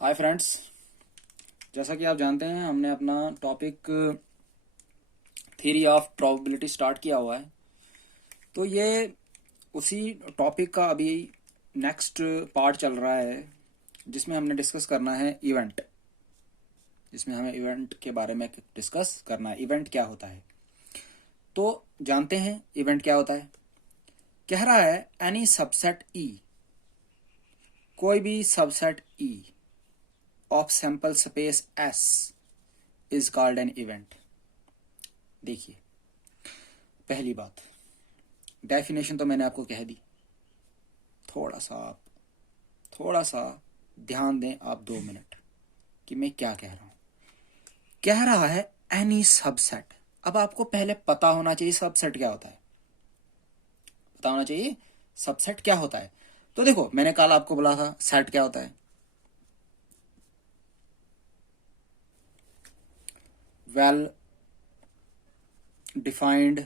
Hi friends, जैसा कि आप जानते हैं हमने अपना topic theory of probability start किया हुआ है। तो ये उसी टॉपिक का अभी नेक्स्ट पार्ट चल रहा है, जिसमें हमने डिस्कस करना है इवेंट। जिसमें हमें इवेंट के बारे में डिस्कस करना है, इवेंट क्या होता है। तो जानते हैं इवेंट क्या होता है। कह रहा है एनी सबसेट ई, कोई भी subset E of sample space S is called an event. देखिए, पहली बात, डेफिनेशन तो मैंने आपको कह दी। थोड़ा सा ध्यान दें आप 2 मिनट कि मैं क्या कह रहा हूं। कह रहा है एनी सबसेट। अब आपको पहले पता होना चाहिए सबसेट क्या होता है। पता होना चाहिए सबसेट क्या होता है। तो देखो, मैंने कल आपको बोला था सेट क्या होता है। Well defined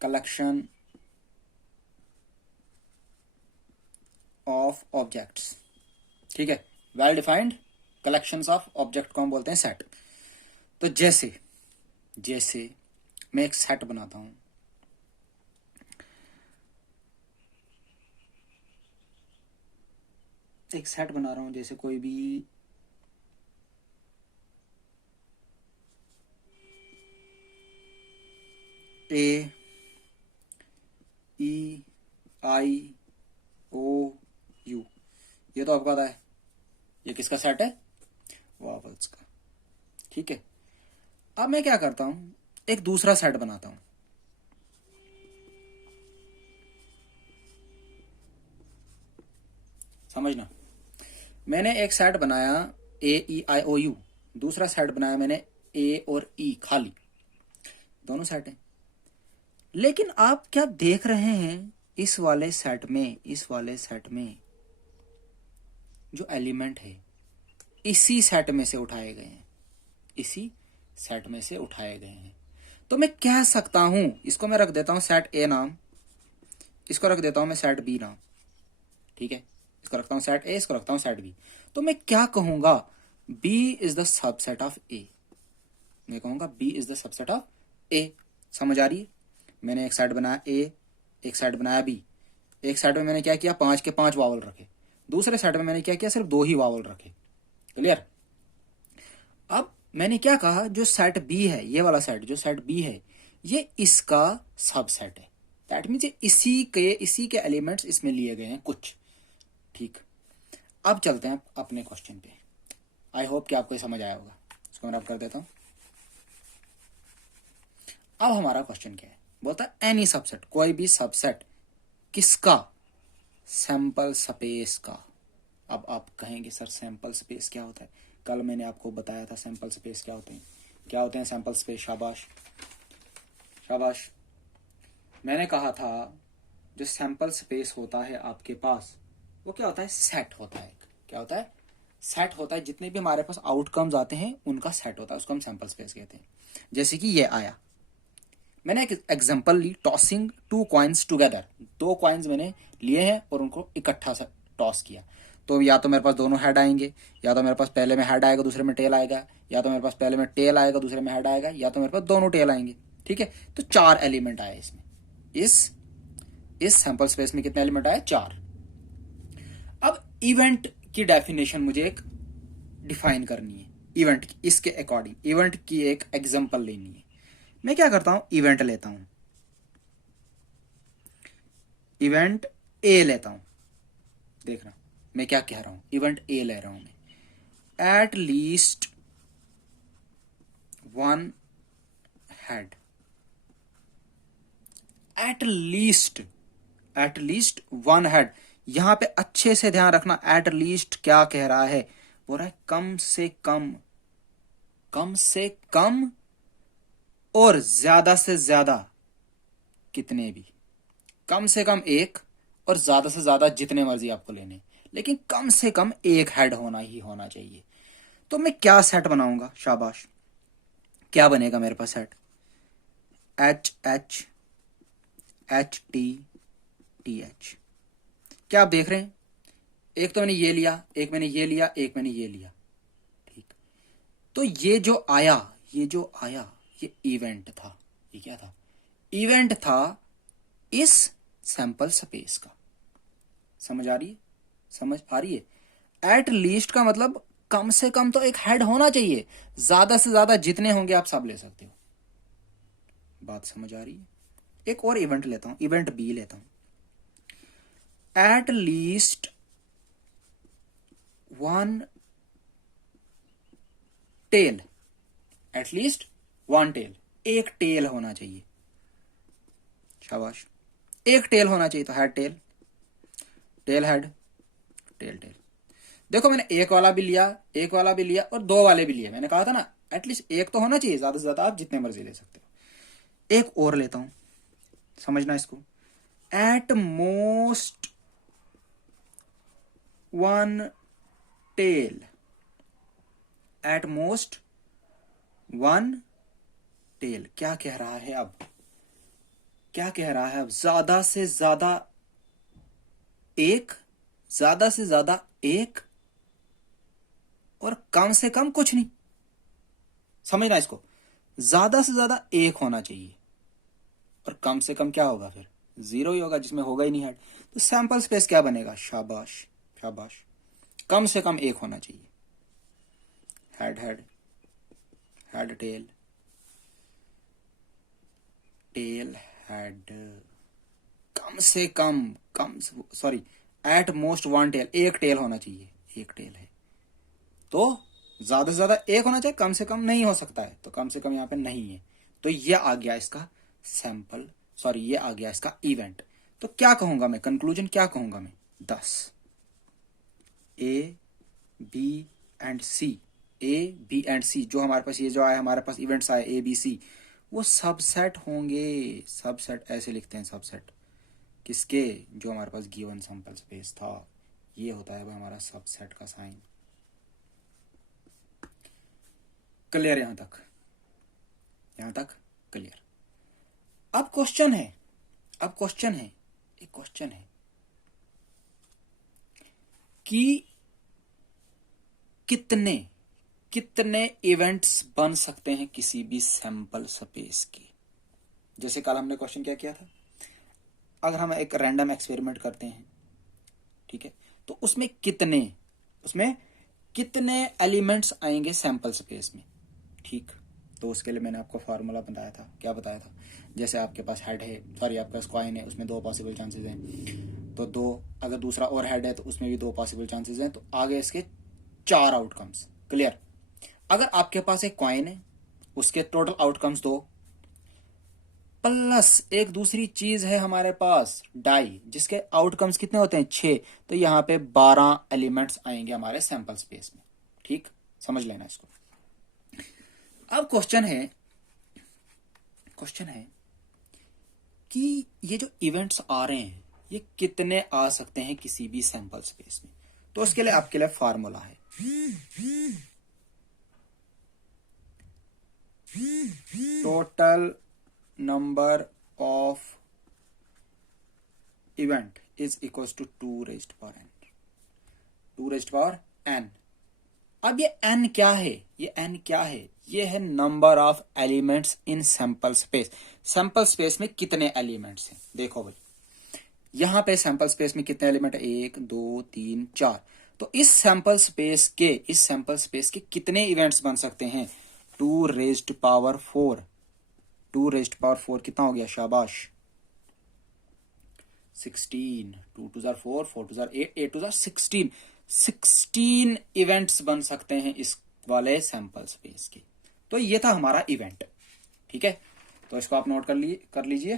collection of objects. ठीक है, well defined collections of object को हम बोलते हैं सेट। तो जैसे जैसे मैं एक सेट बनाता हूं, एक सेट बना रहा हूं, जैसे कोई भी ए ई आई ओ यू, ये तो आपको पता है ये किसका सेट है, वॉवल्स का। ठीक है, अब मैं क्या करता हूं, एक दूसरा सेट बनाता हूं। समझना, मैंने एक सेट बनाया ए ई आई ओ यू, दूसरा सेट बनाया मैंने ए और ई खाली, दोनों सेट हैं। लेकिन आप क्या देख रहे हैं, इस वाले सेट में जो एलिमेंट है इसी सेट में से उठाए गए हैं, इसी सेट में से उठाए गए हैं। तो मैं कह सकता हूं, इसको मैं रख देता हूं सेट ए नाम, इसको रख देता हूं मैं सेट बी नाम। ठीक है, इसको रखता हूं सेट ए, इसको रखता हूं सेट बी। तो मैं क्या कहूंगा, B is the subset of A. मैं कहूंगा B is the subset of A. समझ आ रही है। मैंने एक सेट बनाया ए, एक सेट बनाया बी। एक सेट में मैंने क्या किया, 5 के 5 वावल रखे। दूसरे सेट में मैंने क्या किया, सिर्फ 2 ही वावल रखे। क्लियर। अब मैंने क्या कहा, जो सेट बी है, ये वाला सेट जो सेट बी है, ये इसका सबसेट है। दैट मीन्स इसी के एलिमेंट्स इसमें लिए गए हैं कुछ। ठीक, अब चलते हैं अपने क्वेश्चन पे। आई होप कि आपको समझ आया होगा। इसको मैं रब कर देता हूं। अब हमारा क्वेश्चन क्या है, बोलता है एनी सबसेट, कोई भी सबसेट किसका, सैंपल स्पेस का। अब आप कहेंगे सर सैंपल स्पेस क्या होता है। कल मैंने आपको बताया था सैंपल स्पेस क्या होते हैं। क्या होते हैं सैंपल स्पेस, शाबाश शाबाश। मैंने कहा था जो सैंपल स्पेस होता है आपके पास, वो क्या होता है, सेट होता है। क्या होता है, सेट होता है। जितने भी हमारे पास आउटकम्स आते हैं उनका सेट होता है, उसको हम सैंपल स्पेस कहते हैं। जैसे कि ये आया, मैंने एक एग्जांपल ली, टॉसिंग 2 कॉइन्स टुगेदर। 2 कॉइन्स मैंने लिए हैं और उनको इकट्ठा सा टॉस किया। तो या तो मेरे पास दोनों हेड आएंगे, या तो मेरे पास पहले में हेड आएगा दूसरे में टेल आएगा, या तो मेरे पास पहले में टेल आएगा दूसरे में हेड आएगा, या तो मेरे पास दोनों टेल आएंगे। ठीक है, तो 4 एलिमेंट आए इसमें। इस सैंपल स्पेस में कितने एलिमेंट आए, 4। अब इवेंट की डेफिनेशन मुझे एक डिफाइन करनी है। इवेंट इसके अकॉर्डिंग इवेंट की एक एग्जांपल लेनी है। मैं क्या करता हूं, इवेंट लेता हूं, इवेंट ए लेता हूं। देखना मैं क्या कह रहा हूं, इवेंट ए ले रहा हूं मैं। Eight least one head, eight least one head. यहां पे अच्छे से ध्यान रखना, एट लीस्ट क्या कह रहा है, बोल रहा है कम से कम, कम से कम और ज्यादा से ज्यादा कितने भी। कम से कम एक और ज्यादा से ज्यादा जितने मर्जी आपको लेने, लेकिन कम से कम एक हेड होना ही होना चाहिए। तो मैं क्या सेट बनाऊंगा, शाबाश, क्या बनेगा मेरे पास set, H H H T T H. क्या आप देख रहे हैं, एक तो मैंने ये लिया, एक मैंने ये लिया, एक मैंने ये लिया, ठीक। तो ये जो आया ये इवेंट था। ये क्या था? इवेंट था इस सैंपल स्पेस का। समझ आ रही है? समझ आ रही है? एट लीस्ट का मतलब कम से कम तो एक हेड होना चाहिए, ज्यादा से ज्यादा जितने होंगे आप सब ले सकते हो। बात समझ आ रही है? एक और इवेंट लेता हूं, इवेंट बी लेता हूं। At least one tail, at least one tail, एक टेल होना चाहिए। शाबाश, एक टेल होना चाहिए। तो head tail, tail head, tail tail. देखो मैंने एक वाला भी लिया, एक वाला भी लिया और दो वाले भी लिए। मैंने कहा था ना एटलीस्ट एक तो होना चाहिए, ज्यादा से ज्यादा आप जितने मर्जी ले सकते हो। एक और लेता हूं, समझना इसको। At most one tail, at most one tail. क्या कह रहा है अब? क्या कह रहा है अब? ज्यादा से ज्यादा एक, ज्यादा से ज्यादा एक और कम से कम कुछ नहीं। समझना इसको, ज्यादा से ज्यादा एक होना चाहिए और कम से कम क्या होगा? फिर जीरो ही होगा, जिसमें होगा ही नहीं हेड। तो सैंपल स्पेस क्या बनेगा? शाबाश शाबाश, कम से कम एक होना चाहिए। Head head, head tail, tail head, कम से कम sorry at most one tail, एक टेल होना चाहिए। एक टेल है तो ज्यादा से ज्यादा एक होना चाहिए, कम से कम नहीं हो सकता है, तो कम से कम यहां पे नहीं है। तो ये आ गया इसका सैंपल, सॉरी ये आ गया इसका इवेंट। तो क्या कहूंगा मैं? कंक्लूजन क्या कहूंगा मैं? 10 A B and C, A B and C जो हमारे पास ये जो आया, हमारे पास इवेंट्स आए ए बी सी, वो सबसेट होंगे। सबसेट ऐसे लिखते हैं, सबसेट किसके? जो हमारे पास गिवन सैंपल स्पेस था, ये होता है हमारा सबसेट का साइन। क्लियर? यहां तक, यहां तक क्लियर। अब क्वेश्चन है, अब क्वेश्चन है, एक क्वेश्चन है कि कितने कितने इवेंट्स बन सकते हैं किसी भी सैंपल स्पेस के। जैसे कल हमने क्वेश्चन क्या किया था, अगर हम एक रैंडम एक्सपेरिमेंट करते हैं, ठीक है, तो उसमें कितने एलिमेंट्स आएंगे सैंपल स्पेस में, ठीक। तो उसके लिए मैंने आपको फार्मूला बताया था। क्या बताया था? जैसे आपके पास हेड है, सॉरी आपके पास कॉइन है, उसमें दो पॉसिबल चांसेस हैं, तो दो, अगर दूसरा और हेड है तो उसमें भी दो पॉसिबल चांसेस हैं, तो आगे इसके 4 आउटकम्स। क्लियर? अगर आपके पास एक कॉइन है, उसके टोटल आउटकम्स 2, प्लस एक दूसरी चीज है हमारे पास डाई, जिसके आउटकम्स कितने होते हैं? 6। तो यहां पे 12 एलिमेंट्स आएंगे हमारे सैंपल स्पेस में, ठीक। समझ लेना इसको। अब क्वेश्चन है कि ये जो इवेंट्स आ रहे हैं ये कितने आ सकते हैं किसी भी सैंपल स्पेस में। तो उसके लिए आपके लिए फार्मूला है, total number of event is equal to 2 raised power n, 2 raised power n। अब ये n क्या है? ये n क्या है? ये है number of elements in sample space. Sample space में कितने एलिमेंट्स हैं? देखो भाई, यहां पे सैंपल स्पेस में कितने एलिमेंट है? 1 2 3 4। तो इस सैंपल स्पेस के कितने इवेंट्स बन सकते हैं? 2 रेज्ड पावर 4, 2 रेज्ड पावर 4 कितना हो गया? शाबाश 16, 2 2 4, 4 2 8, 8 2 16, 16 इवेंट्स बन सकते हैं इस वाले सैंपल स्पेस के। तो ये था हमारा इवेंट, ठीक है। तो इसको आप नोट कर लीजिए।